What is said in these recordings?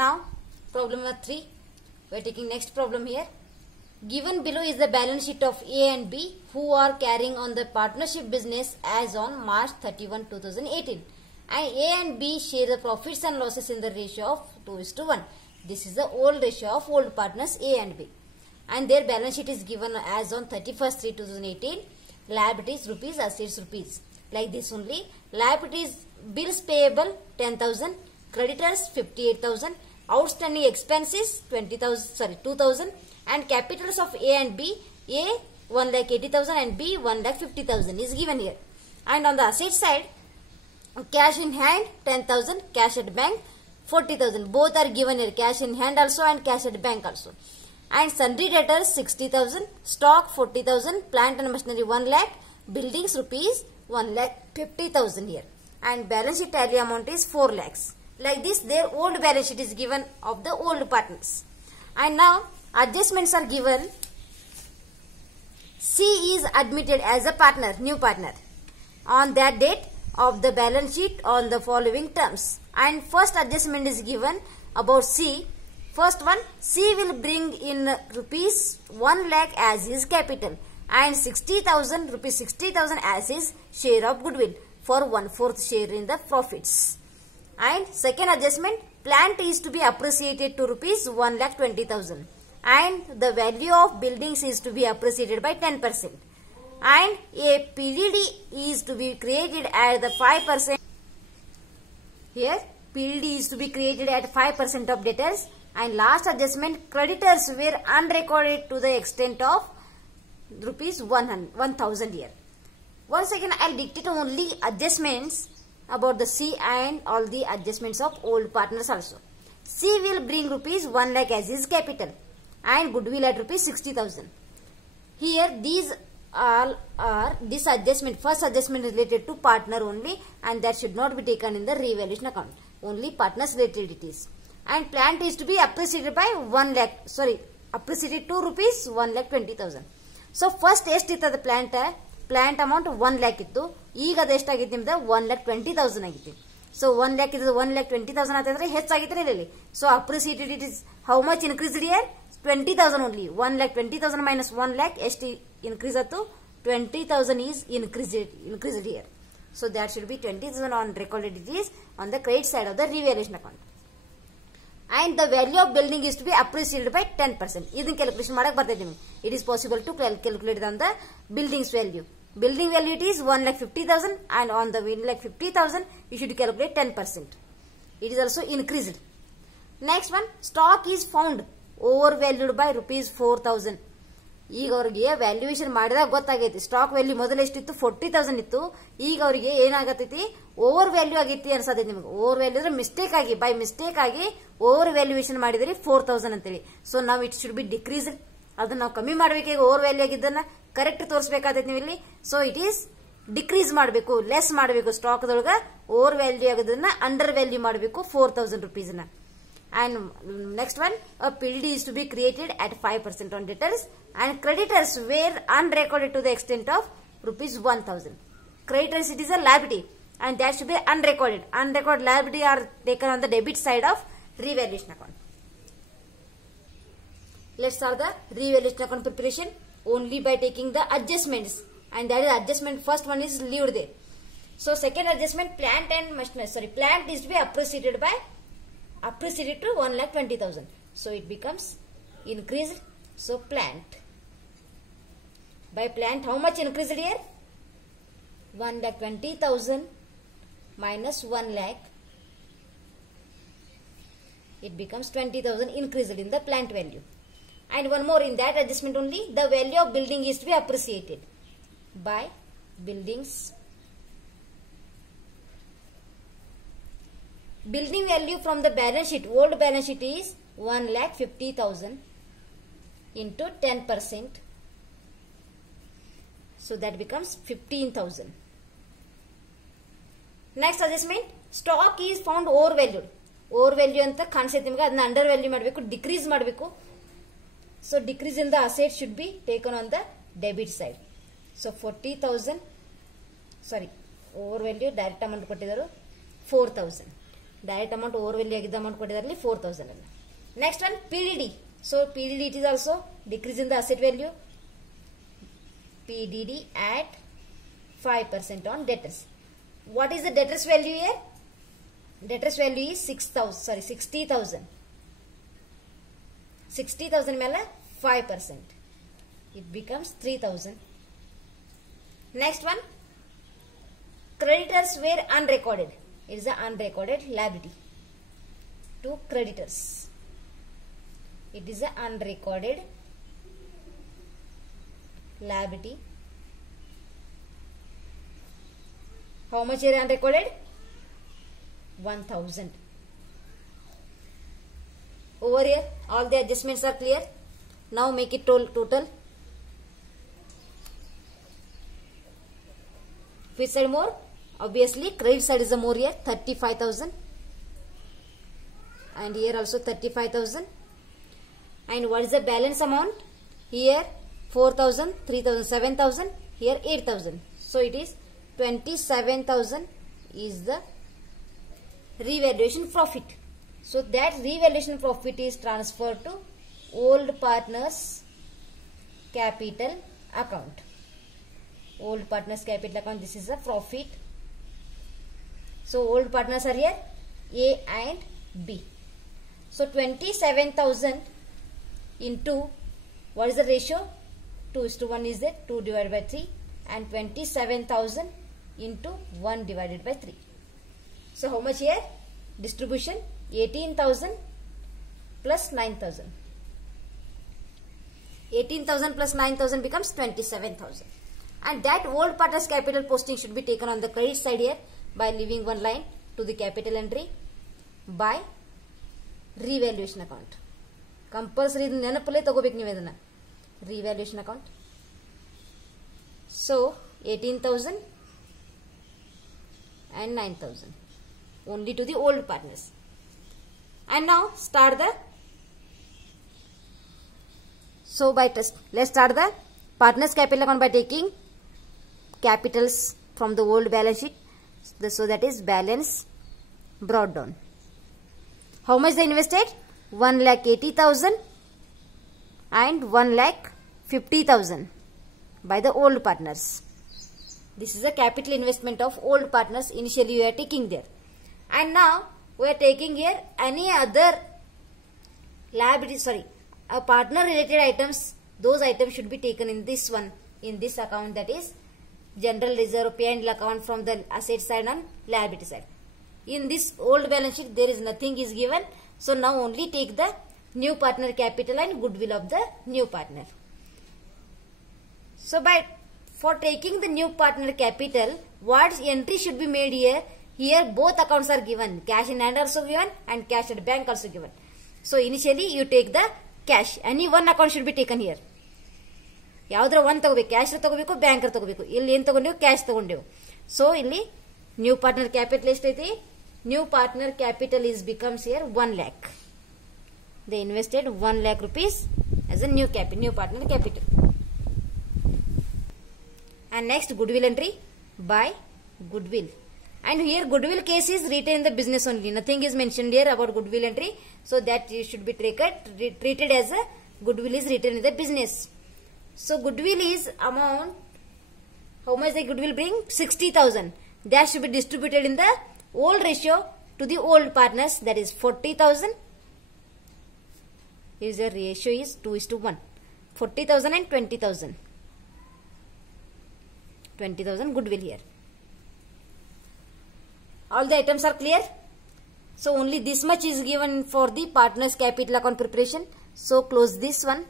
Now, problem number 3. We are taking next problem here. Given below is the balance sheet of A and B who are carrying on the partnership business as on March 31, 2018. And A and B share the profits and losses in the ratio of 2:1. This is the old ratio of old partners A and B. And their balance sheet is given as on 31st 3, 2018. Liabilities rupees, assets rupees. Like this only. Liabilities, bills payable 10,000, creditors 58,000, outstanding expenses 2,000, and capitals of A and B, A 1,80,000 and B 1,50,000 is given here. And on the asset side, cash in hand 10,000, cash at bank 40,000. Both are given here, cash in hand also and cash at bank also. And sundry debtors 60,000, stock 40,000, plant and machinery 1 lakh, buildings rupees 1,50,000 here. And balance sheet tally amount is 4 lakhs. Like this, their old balance sheet is given of the old partners. And now adjustments are given. C is admitted as a partner, new partner, on that date of the balance sheet on the following terms. And first adjustment is given about C. First one, C will bring in rupees 1 lakh as his capital and 60,000 as his share of goodwill for 1/4 share in the profits. And second adjustment, plant is to be appreciated to rupees 1,20,000 and the value of buildings is to be appreciated by 10%. And a PDD is to be created at the 5%. Here, PDD is to be created at 5% of debtors. And last adjustment, creditors were unrecorded to the extent of rupees 1,000 here. Once again, I will dictate only adjustments about the C and all the adjustments of old partners also. C will bring rupees 1 lakh as his capital and goodwill at rupees 60,000. Here these all are this adjustment, first adjustment is related to partner only and that should not be taken in the revaluation account. Only partners related it is. And plant is to be appreciated by 1 lakh, appreciated to rupees 1,20,000. So first ಎಷ್ಟಿತ್ತು plant amount 1 lakh ಇತ್ತು, ಈಗ ಅದು ಎಷ್ಟಾಗಿತ್ತು ನಿಮ್ದು 1,20,000 ಆಗಿತ್ತು. So 1 lakh ಇದು 1,20,000 ಅಂತಂದ್ರೆ ಹೆಚ್ಚಾಗಿತ್ತು ಇಲ್ಲಿ. So appreciated it is how much increased here 20,000 only. 1,20,000 minus 1 lakh ಎಷ್ಟು ಇನ್ಕ್ರೀಸ್ ಆಯ್ತು 20,000 is increased here. So that should be 20,000 on recorded it is on the credit side of the revaluation account. And the value of building is to be appreciated by 10%. ಇದನ್ನ calculation ಮಾಡಕ್ಕೆ ಬರ್ತೈತೆ ನಿಮಗೆ. It is possible to calculate on the building's value. Building value it is 1,50,000 and on the 1,50,000 you should calculate 10%. It is also increased. Next one, stock is found overvalued by rupees 4,000. ಈಗ ಅವರಿಗೆ valuation ಮಾಡಿದಾಗ ಗೊತ್ತಾಗೈತಿ stock value ಮೊದಲು ಎಷ್ಟಿತ್ತು 40,000 ಇತ್ತು, ಈಗ ಅವರಿಗೆ ಏನಾಗತೈತಿ over value ಆಗೈತಿ ಅನ್ಸತೈತಿ ನಿಮಗೆ. ಓವರ್ ವ್ಯಾಲ್ಯೂ ಅಂದ್ರೆ ಮಿಸ್ಟೇಕ್ ಆಗಿ ಬೈ ಮಿಸ್ಟೇಕ್ ಆಗಿ ಓವರ್ ವ್ಯಾಲ್ಯೂಯೇಷನ್ ಮಾಡಿದ್ರಿ 4,000 ಅಂತೇಳಿ. ಸೊ ನಾವು ಇಟ್ ಶುಡ್ ಬಿ ಡಿಕ್ರೀಸ್ಡ್, ಅದನ್ನ ನಾವು ಕಮ್ಮಿ ಮಾಡ್ಬೇಕು. ಓವರ್ ವ್ಯಾಲ್ಯೂ ಆಗಿದ್ದನ್ನ ಕರೆಕ್ಟ್ ತೋರಿಸಬೇಕಾಗೈತಿ ನೀವು ಇಲ್ಲಿ. ಸೊ ಇಟ್ ಈಸ್ ಡಿಕ್ರೀಸ್ ಮಾಡಬೇಕು, ಲೆಸ್ ಮಾಡಬೇಕು. ಸ್ಟಾಕ್ ದೊಳಗ ಓವರ್ ವ್ಯಾಲ್ಯೂ ಆಗೋದನ್ನ ಅಂಡರ್ ವ್ಯಾಲ್ಯೂ ಮಾಡಬೇಕು 4,000 rupees ನ. And next one, a PDD is to be created at 5% on debtors and creditors were unrecorded to the extent of rupees 1,000. Creditors it is a liability and that should be unrecorded. Unrecorded liability are taken on the debit side of revaluation account. Let's start the revaluation account preparation only by taking the adjustments, and that is adjustment. First one is leave there. So second adjustment, plant and machinery. Plant is to be appreciated to 1,20,000. So it becomes increased. So plant. By plant, how much increased here? 1,20,000 minus 1 lakh. It becomes 20,000 increased in the plant value. And one more, in that adjustment only, the value of building is to be appreciated by buildings. Building value from the balance sheet, old balance sheet is 1,50,000 into 10%. So that becomes 15,000. Next adjustment, stock is found overvalued. Overvalue anta ಕಾಣಿಸುತ್ತೆ ನಿಮಗೆ, ಅದನ್ನ under value ಮಾಡಬೇಕು, decrease ಮಾಡಬೇಕು. So decrease in the asset should be taken on the debit side. So 40,000, sorry, overvalue direct amount ಕೊಟ್ಟಿದ್ದಾರೆ 4,000. Direct amount over value ಆಗಿದ್ದ amount ಕೊಟ್ಟಿದ್ದಾರೆ 4000 ಅಲ್ಲ. Next one PDD. So PDD it is also decrease in the asset value. PDD at 5% on debtors. What is the debtors value here? Debtors value is 60,000. 60,000 ಮೇಲೆ 5%. It becomes 3,000. Next one, creditors were unrecorded. It is an unrecorded liability to creditors. It is an unrecorded liability. How much are unrecorded? 1,000. Over here, all the adjustments are clear. Now make it total. Which side more? Obviously, credit side is the more here, 35,000. And here also 35,000. And what is the balance amount? Here 4,000, 3,000, 7,000. Here 8,000. So it is 27,000 is the revaluation profit. So that revaluation profit is transferred to old partners capital account. Old partners capital account, this is a profit. So old partners are here A and B. So 27,000 into, what is the ratio? 2:1 is there, 2 divided by 3, and 27,000 into 1 divided by 3. So how much here? Distribution 18,000 plus 9,000. 18,000 plus 9,000 becomes 27,000. And that old partners capital posting should be taken on the credit side here by leaving one line to the capital entry by revaluation account. Compulsory ನೆನಪಲ್ಲೇ ತಗೋಬೇಕು ನೀವು ಇದನ್ನ. Revaluation account. So 18,000 and 9,000 only to the old partners. And now start the, so by test, let's start the partners capital account by taking capitals from the old balance sheet. So that is balance brought down. How much they invested? 1,80,000 and 1,50,000 by the old partners. This is a capital investment of old partners. Initially you are taking there. And now we are taking here any other liability, partner related items. Those items should be taken in this one, in this account, that is general reserve P&L account from the asset side and liability side. In this old balance sheet there is nothing is given. So now only take the new partner capital and goodwill of the new partner. So for taking the new partner capital, what entry should be made here? Here both accounts are given. Cash in hand also given and cash at bank also given. So initially you take the cash. Any one account should be taken here. ಯಾವ್ದ್ರ ಒಂದು ತಗೋಬೇಕು, cash ತಗೋಬೇಕು, banker ತಗೋಬೇಕು. ಇಲ್ಲಿ ಏನು ತಗೊಂಡೇವು? Cash ತಗೊಂಡೇವು. So ಇಲ್ಲಿ new partner capital ಎಷ್ಟೈತಿ? New partner capital is becomes here 1 lakh. They invested 1 lakh rupees as a new partner capital. And next goodwill entry by goodwill. And here goodwill case is written in the business only. Nothing is mentioned here about goodwill entry. So that should be treated as a goodwill is written in the business. So goodwill is amount. How much the goodwill bring? 60,000. That should be distributed in the old ratio to the old partners. That is 40,000. Is the ratio is 2:1. 40,000 and 20,000. 20,000 goodwill here. All the items are clear. So only this much is given for the partners capital account preparation. So close this one.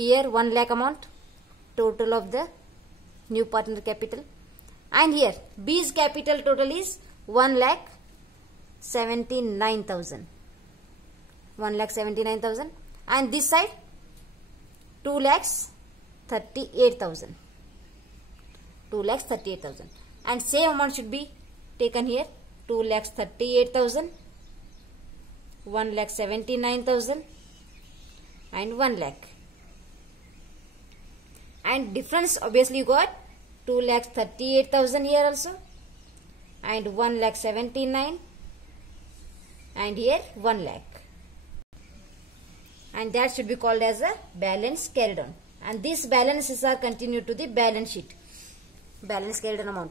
Here 1 lakh amount total of the new partner capital. And here B's capital total is 1,79,000. 1,79,000. And this side 2,38,000. 2,38,000. And same amount should be taken here. 2,38,000, 1,79,000 and 1 lakh. And difference obviously you got 2,38,000 here also and 1,79,000 and here 1 lakh. And that should be called as a balance carried on. And these balances are continued to the balance sheet. Balance carried on amount here.